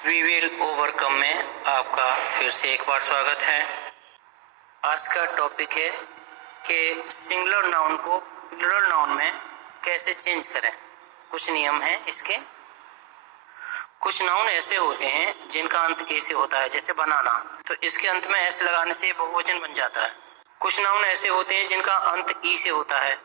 We will overcome में आपका फिर से एक बार स्वागत है। आज का टॉपिक है कि सिंगुलर नाउन को प्लूरल नाउन में कैसे चेंज करें। कुछ नियम हैं इसके। कुछ नाउन ऐसे होते हैं जिनका अंत ए से होता है, जैसे बनाना, तो इसके अंत में एस लगाने से बहुवचन बन जाता है। कुछ नाउन ऐसे होते हैं जिनका अंत ई से होता है,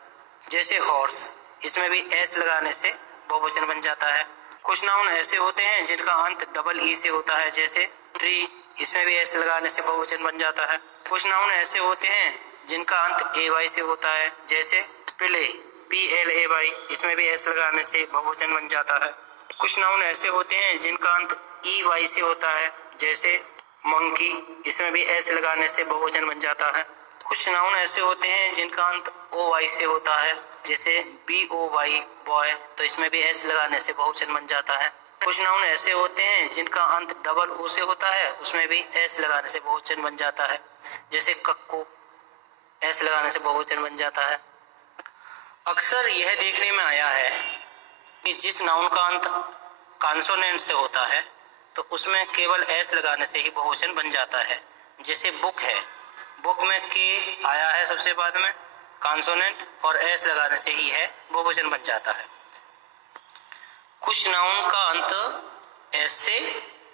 जैसे हॉर्स, इसमें भी एस लगाने से बहुवचन बन जाता है। कुछ नाउन ऐसे होते हैं जिनका अंत डबल ई से होता है, जैसे ट्री, इसमें भी एस लगाने से बहुवचन बन जाता है। कुछ नाउन ऐसे होते हैं जिनका अंत ए वाई से होता है, जैसे प्ले, PLAY, इसमें भी एस लगाने से बहुवचन बन जाता है। कुछ नाउन ऐसे होते हैं जिनका अंत EY से होता है, जैसे मंकी, इसमें भी एस लगाने से बहुवचन बन जाता है। कुछ नाउन ऐसे होते हैं जिनका अंत OY से होता है, जैसे BOY, बॉय, तो इसमें भी एस लगाने से बहुवचन बन जाता है। कुछ नाउन ऐसे होते हैं जिनका अंत डबल ओ से होता है, उसमें भी एस लगाने से बहुवचन बन जाता है, जैसे कक्को, एस लगाने से बहुवचन बन जाता है। अक्सर यह देखने में आया है कि जिस नाउन का अंत कॉन्सोनेंट से होता है तो उसमें केवल एस लगाने से ही बहुवचन बन जाता है। जैसे बुक है, बुक में के आया है सबसे बाद में, कॉन्सोनेंट, और एस लगाने से ही है बहुवचन बन जाता है। कुछ नाउन का अंत एस से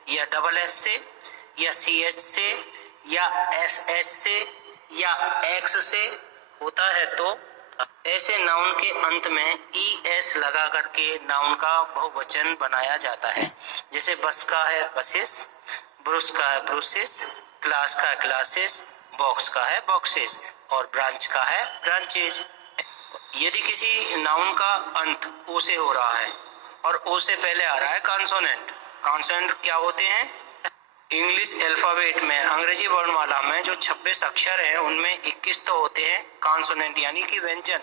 या डबल एस से या CH से या SH से या X से होता है, तो ऐसे नाउन के अंत में ES लगा करके नाउन का बहुवचन बनाया जाता है। जैसे बस का है बसेस, ब्रुश का है ब्रुसेस, क्लास का है क्लासेस, बॉक्स का है बॉक्सेस, और ब्रांच का है ब्रांचेज। यदि किसी नाउन का अंत ओ से हो रहा है और ओ से पहले आ रहा है कॉन्सोनेंट, कॉन्सोनेंट क्या होते हैं? इंग्लिश अल्फाबेट में, अंग्रेजी वर्णमाला में जो 26 अक्षर हैं उनमें 21 तो होते हैं कॉन्सोनेंट यानी कि व्यंजन,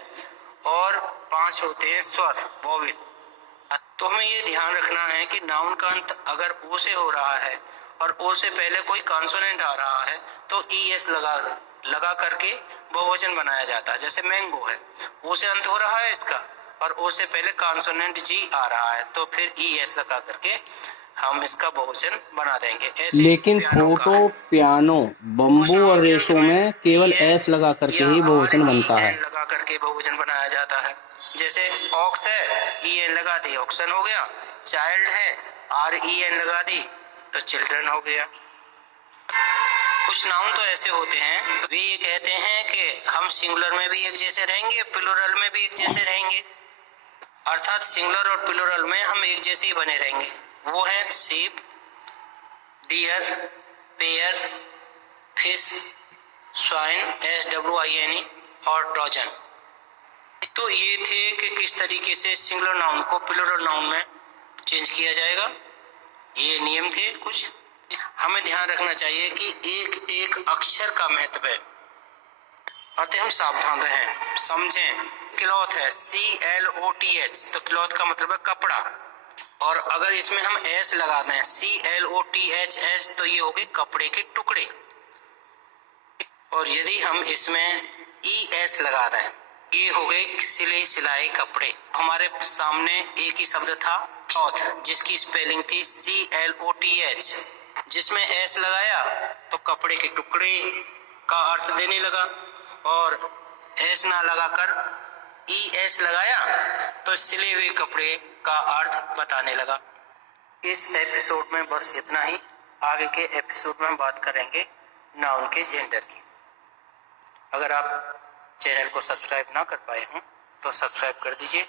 और 5 होते हैं स्वर, वोवेल। तो हमें ये ध्यान रखना है कि नाउन का अंत अगर ओ से हो रहा है और ओ से पहले कोई कॉन्सोनेंट आ रहा है तो ES लगा करके बहुवचन बनाया जाता है। जैसे मैंगो है, ओ से अंत हो रहा है इसका और ओ से पहले कॉन्सोनेंट G आ रहा है, तो फिर ES लगा करके हम इसका बहुवचन बना देंगे। ऐसे लेकिन फोटो, पियानो, बम्बू और रेशो में केवल एस लगा करके ही बहुवचन बनता है। लगा करके बहुवचन बनाया जाता है। जैसे ऑक्स है, EN लगा दी, ऑक्सन हो गया। चाइल्ड है, REN लगा दी तो चिल्ड्रन हो गया। कुछ नाउन तो ऐसे होते हैं, वे ये कहते हैं कि हम सिंगुलर में भी एक जैसे रहेंगे, प्लूरल में भी एक जैसे रहेंगे, अर्थात सिंगुलर और प्लूरल में हम एक जैसे ही बने रहेंगे। वो है sheep, deer, pair, fish, swine, SWINE, और डॉजन। तो ये थे कि किस तरीके से सिंगुलर नाउन को प्लूरल नाउन में चेंज किया जाएगा। ये नियम थे कुछ। हमें ध्यान रखना चाहिए कि एक एक अक्षर का महत्व है, अतः हम सावधान रहें, समझें। क्लॉथ है, CLOTH, तो क्लॉथ का मतलब है कपड़ा, और अगर इसमें हम एस लगा दें CLOTHS तो ये हो गए कपड़े के टुकड़े, और यदि हम इसमें ES लगा दें ये हो गए सिले सिलाए कपड़े। हमारे सामने एक ही शब्द था क्लॉथ, जिसकी स्पेलिंग थी CLOTH, जिसमें एस लगाया तो कपड़े के टुकड़े का अर्थ देने लगा, और एस ना लगाकर ES लगाया तो सिले हुए कपड़े का अर्थ बताने लगा। इस एपिसोड में बस इतना ही। आगे के एपिसोड में बात करेंगे नाउन के जेंडर की। अगर आप चैनल को सब्सक्राइब ना कर पाए हों तो सब्सक्राइब कर दीजिए।